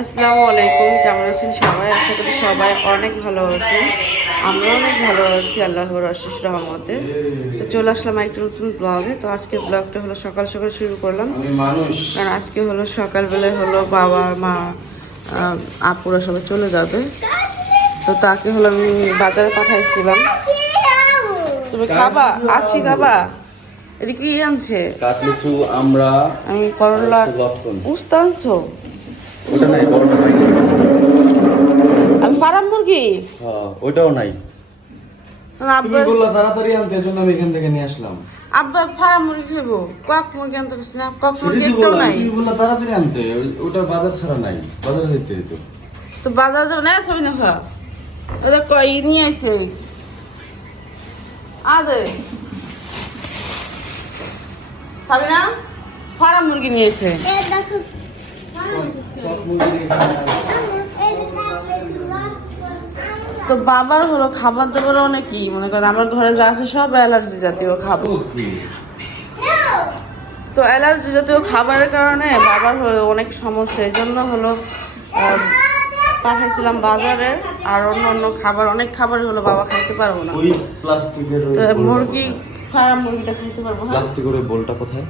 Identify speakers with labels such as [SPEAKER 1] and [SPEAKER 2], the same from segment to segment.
[SPEAKER 1] আসসালামু আলাইকুম কেমন আছেন সবাই? আশা করি সবাই অনেক ভালো আছেন। আমরা অনেক ভালো আছি আল্লাহর আশিস রহমতে। তো চলে আসলাম একটা নতুন ব্লগে তো আজকে ব্লগটা হলো সকাল সকাল শুরু করলাম। কারণ আজকে হলো সকালবেলায় হলো বাবা মা আপুরা সবাই চলে যাবে। তো তাকে হলো আমি বাজারে পাঠাইছিলাম। তুমি খাবা? আছি খাবা? এটা কি আনছে?
[SPEAKER 2] কাটলিচু আমরা
[SPEAKER 1] আমি করলা বুঝতে আনছো?
[SPEAKER 2] ওটা নাই বড়টা নাই
[SPEAKER 1] আমি ফার্ম মুরগি?
[SPEAKER 2] হ্যাঁ ওইটাও নাই।
[SPEAKER 1] আব্বা
[SPEAKER 3] বললা তাড়াতাড়ি আনতে এজন্য আমি এখান থেকে নিয়ে আসলাম।
[SPEAKER 1] আব্বা ফার্ম মুরগি খাব। কক মুরগি আনতে পারছি না কক মুরগি
[SPEAKER 3] তো
[SPEAKER 1] একটাও নাই।
[SPEAKER 3] তুমি বললা তাড়াতাড়ি আনতে ওটা বাজার ছাড়া নাই। বাজার হইতে হইতো।
[SPEAKER 1] তো বাজার যাব না সবই না খা। ওদের কই নিয়ে আসে আদে খাবি না ফার্ম মুরগি নিয়ে এসে। তো বাবার হলো খাবার দাবার অনেকই মনে করেন আমার ঘরে যা আছে সব অ্যালার্জি জাতীয় খাবার। তো অ্যালার্জি জাতীয় খাবারের কারণে বাবার হলো অনেক সমস্যা এই জন্য হলো পাঠাইছিলাম বাজারে আর অন্য অন্য খাবার অনেক খাবার হলো বাবা খাইতে পারব না। তো মুরগি ফার্ম মুরগিটা খাইতে পারব হ্যাঁ?
[SPEAKER 3] প্লাস্টিকের বোলটা কোথায়?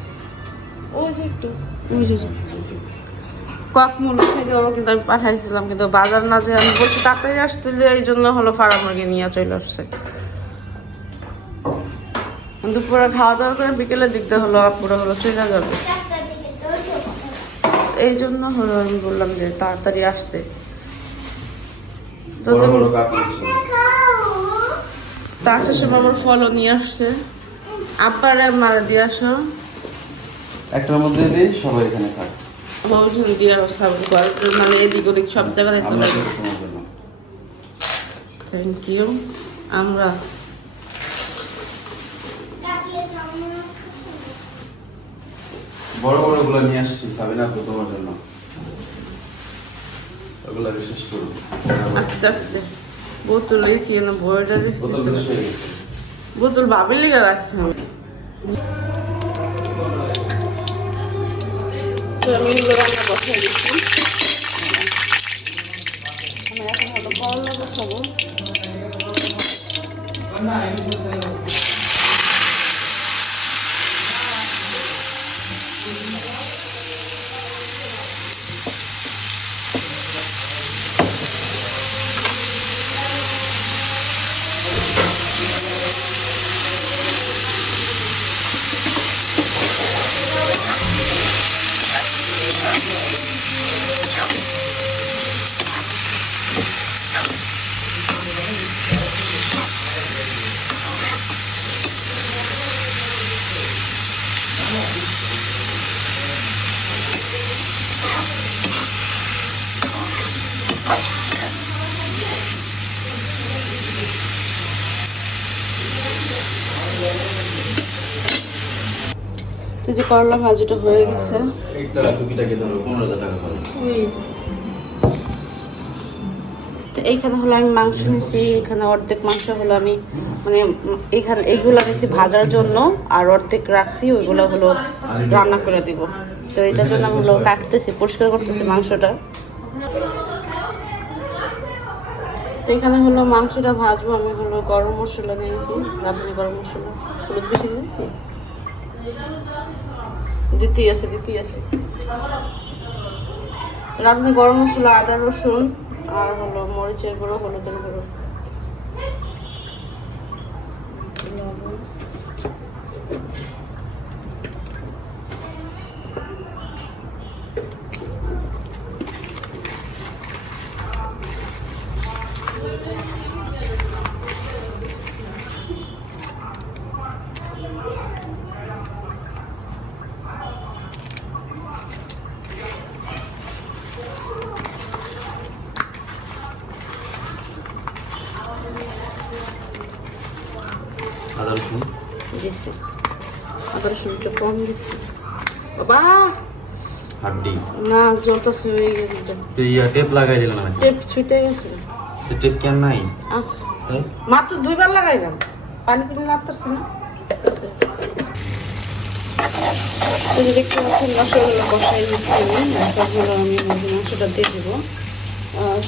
[SPEAKER 1] ওই যে একটু ওই যে যে। কক মুরগি খাইতে পারব কিন্তু আমি পাঠাইছিলাম কিন্তু বাজার না যে আমি বলছি তাড়াতাড়ি আসতে যে এই জন্য হলো ফার্ম মুরগি নিয়ে চলে আসছে। দুপুরে খাওয়া দাওয়া করে বিকেলের দিকটা হলো পুরো হলো চলে যাবে। এই জন্য হলো আমি বললাম যে তাড়াতাড়ি আসতে। তো তার শেষে বাবার ফলও নিয়ে আসছে। আব্বারে মারা দিয়ে আসো।
[SPEAKER 2] একটার মধ্যে দিই সবাই এখানে খায়।
[SPEAKER 1] এদিক ওদিক সব জায়গায় থ্যাংক ইউ আমরা
[SPEAKER 2] বড় বড়গুলো নিয়ে আসছি সাবিনা তো তোমার জন্য ওগুলো
[SPEAKER 1] আস্তে আস্তে বোতল রেখি না
[SPEAKER 2] গেছে
[SPEAKER 1] বোতল ভাবির লেগে রাখছি আমি তো আমি এগুলো রান্না বসাই দিচ্ছি। আমি এখন হয়তো করলা বসাবো তো যে করলা ভাজিটা হয়ে গেছে। তো এইখানে হলো আমি মাংস নিয়েছি এখানে অর্ধেক মাংস হলো আমি মানে এইখানে এইগুলো নিয়েছি ভাজার জন্য আর অর্ধেক রাখছি ওইগুলো হলো রান্না করে দিব। তো এটার জন্য আমি হলো কাটতেছি পরিষ্কার করতেছি মাংসটা। তো এখানে হলো মাংসটা ভাজবো আমি হলো গরম মশলা নিয়েছি রাঁধুনি গরম মশলা হলুদ বেশি দিয়েছি। দিতেই আছে দিতেই আছে। রাঁধুনি গরম মশলা, আদা রসুন, আর হলো মরিচের গুঁড়ো, হলুদের গুঁড়ো লবণ।
[SPEAKER 2] আদা রসুন
[SPEAKER 1] দিছি। আদা রসুনটা কম দিছি। বাবা!
[SPEAKER 2] হাড্ডি।
[SPEAKER 1] না জ্বলতেছে হয়ে গেছে
[SPEAKER 2] তো। ইয়া টেপ লাগাই দিলাম নাকি?
[SPEAKER 1] টেপ ছুটে গেছে।
[SPEAKER 2] তো টেপ কেন নাই?
[SPEAKER 1] আচ্ছা মাত্র দুইবার লাগাইলাম। পানি পিনি লাগতেছে না? আছে। এই যে দেখতে পাচ্ছেন মশলাগুলো কষাই নিচ্ছি আমি। এখন আমি মুরগি মাংসটা দিয়ে দেবো।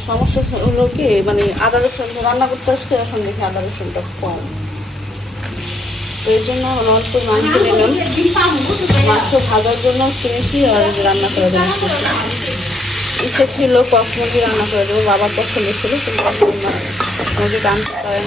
[SPEAKER 1] সমস্যা হলো কি মানে আদা রসুন রান্না করতে আসছে এখন দেখি আদা রসুনটা কম। এই জন্য অল্প মাংস নিলাম মাংস ভাজার জন্য কিনেছি আর রান্না করে দিয়েছি ইচ্ছে ছিল মুরগি রান্না করে দেবো বাবার পছন্দ ছিল, কিন্তু মুরগি রান্না করে পারে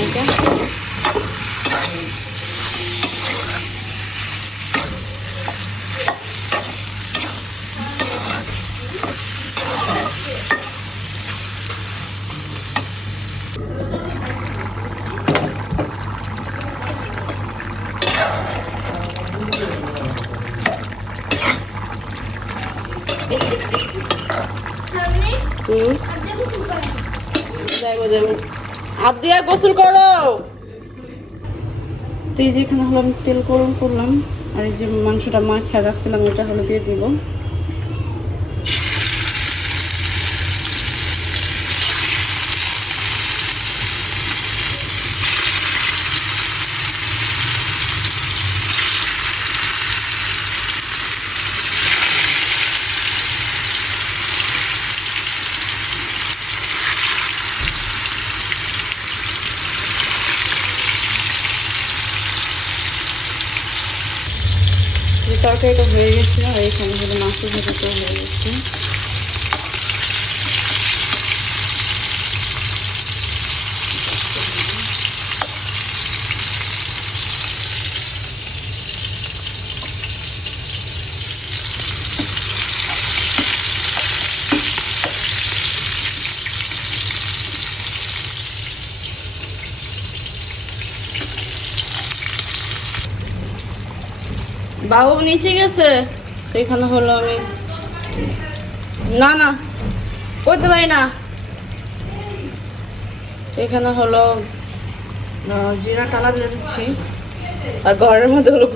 [SPEAKER 1] হাত দিয়ে গোসল করো। তো এই যে এখানে হলো আমি তেল গরম করলাম, আর এই যে মাংসটা মা খেয়াল রাখছিলাম, ওটা হলো দিয়ে দিব। তরকারিটা হয়ে গেছে আর এখানে হলো মাংস ভাজাটা হয়ে গেছে। বাবু নিচে গেছে। তো এখানে হলো আমি। না না, করতে পারি না। এখানে হলো জিরা টালা দিয়ে দিচ্ছি। আর ঘরের মধ্যে হলো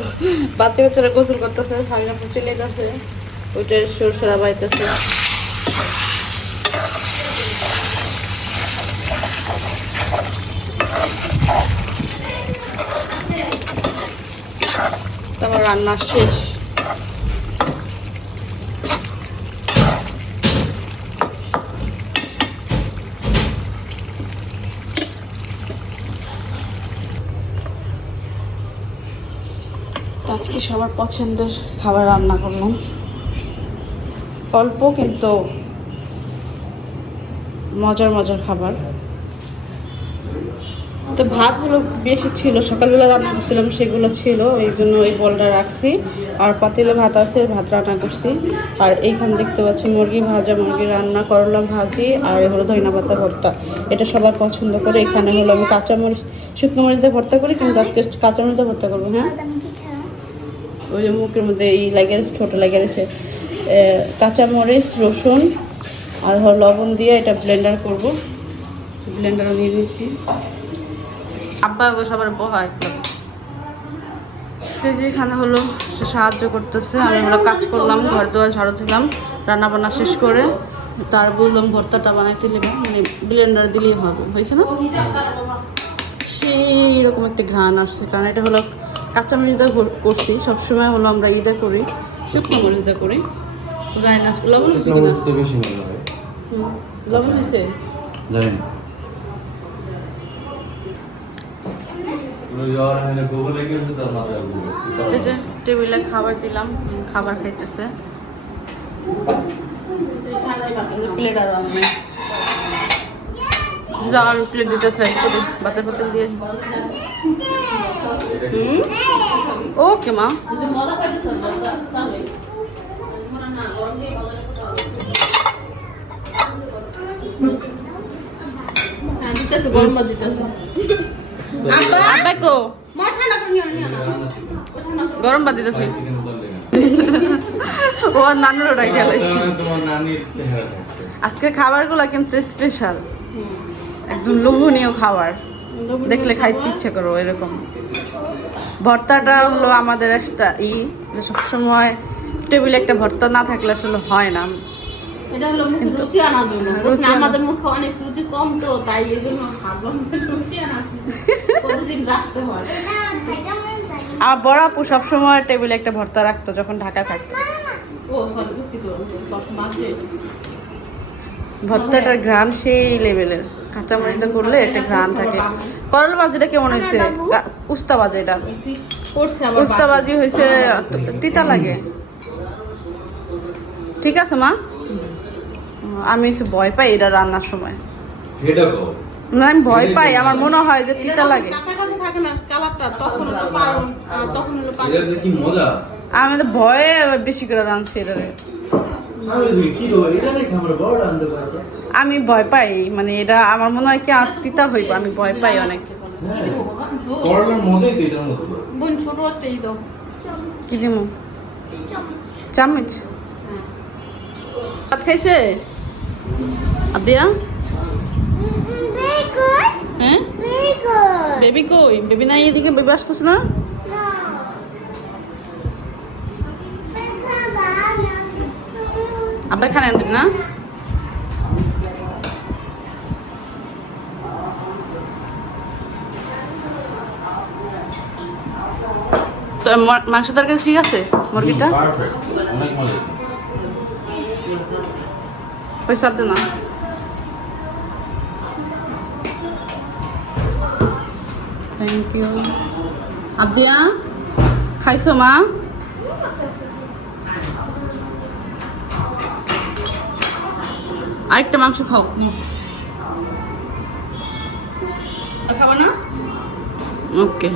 [SPEAKER 1] বাচ্চা কাচ্চারা গোসল করতেছে, সামনে চলে গেছে ওইটা সরষেরা বাইতেছে। তারপর রান্না শেষ। আজকে সবার পছন্দের খাবার রান্না করলাম। অল্প কিন্তু মজার মজার খাবার। তো ভাত হলো বেশি ছিল। সকালবেলা রান্না করছিলাম, সেগুলো ছিল। এই জন্য ওই বলটা রাখছি। আর পাতিলে ভাত আছে, ভাত রান্না করছি। আর এইখানে দেখতে পাচ্ছি মুরগি ভাজা, মুরগি রান্না, করলা ভাজি, আর হলো ধইনা পাতা ভর্তা। এটা সবাই পছন্দ করে। এখানে হলো আমি কাঁচামরিচ শুকনো মরিচ দিয়ে ভর্তা করি, কিন্তু আজকে কাঁচামরিচ দিয়ে ভর্তা করব হ্যাঁ? ওই যে মুখের মধ্যে এই লাগে গেছে ছোটো লাগে গেছে কাঁচামরিচ রসুন, আর লবণ দিয়ে এটা ব্লেন্ডার করব। ব্লেন্ডারও নিয়ে নিয়েছি আব্বা গো সবার বহা একদম যেখানে হলো সে সাহায্য করতেছে। আমি হলো কাজ করলাম ঘর দোয়ার ঝাড়ু দিলাম রান্না বান্না শেষ করে তার বললাম ভর্তাটা বানাইতে নেবে মানে ব্লেন্ডার দিলেই হবে হয়েছে না? সেই রকম একটা ঘ্রাণ আসছে কারণ এটা হলো কাঁচা মরিচ দিয়ে করছি। সবসময় হলো আমরা ইদা করি শুকনো মরিচ দিয়ে করি। তো জানি না লবণ হয়েছে
[SPEAKER 3] হয়।
[SPEAKER 1] লবণ হয়েছে?
[SPEAKER 2] জানি না
[SPEAKER 3] ওই আর হ্যাঁ গোবর লেগে গেছে তার মাথায় গোবর
[SPEAKER 1] এই যে টেবিলে খাবার দিলাম খাবার খাইতেছে। প্লেট আর আমি যা আর প্লেট দিতেছে বাচ্চা পাতিল দিয়ে। ওকে মা? আব্বা? কো? গরম বাদ দিতেছে ও নানুর ওটা খেলাইছে।
[SPEAKER 3] তোমার নানির চেহারা থাকছে
[SPEAKER 1] আজকে খাবারগুলো কিন্তু স্পেশাল একদম লোভনীয় খাবার। দেখলে খাইতে ইচ্ছে করো এরকম। ভর্তাটা হলো আমাদের একটা ই যে সবসময় টেবিলে একটা ভর্তা না থাকলে আসলে হয় না।
[SPEAKER 4] এটা হলো মুখে রুচি আনার জন্য। আমাদের মুখে অনেক রুচি কম তো তাই এই জন্য রুচি আনার প্রতিদিন রাখতে হয়।
[SPEAKER 1] আমার বড় আপু সবসময় টেবিলে একটা ভর্তা রাখতো যখন ঢাকা থাকতো। ভর্তাটার ঘ্রাণ সেই লেভেলের। কাঁচামরিচটা করলে একটা ঘ্রাণ থাকে। করল বাজিটা কেমন হয়েছে? উস্তা বাজি এটা। উস্তা বাজি হয়েছে তিতা লাগে। ঠিক আছে মা? আমি একটু ভয় পাই এটা রান্নার সময়।
[SPEAKER 3] এটা কো
[SPEAKER 1] না, আমি ভয় পাই আমার মনে হয় যে তিতা লাগে।
[SPEAKER 4] কাছাকাছি থাকে না? কালারটা তখন হলো পারুন আহ, তখন হলো পারুন
[SPEAKER 3] এটা যে কি মজা?
[SPEAKER 1] আমি তো ভয়ে বেশি করে রাঁধছি
[SPEAKER 3] এটা।
[SPEAKER 1] আমি ভয় পাই মানে এটা আমার মনে হয় কি আর তিতা হইব আমি ভয় পাই অনেক
[SPEAKER 4] ই দাও।
[SPEAKER 1] কি দিব চামচ। ভাত খাইছে? আদিয়া? হ্যাঁ? বেবি কই? বেবি নাই এদিকে, বেবি আসতেছ না? আপনার খানে আনতেন না? তো মাংস তরকারি ঠিক আছে, মুরগিটা?
[SPEAKER 2] অনেক মজা
[SPEAKER 1] পয়সা দে না। থ্যাংক ইউ আদিয়া, খাইছো মা? আরেকটা মাংস খাও। আর খাবা না? ওকে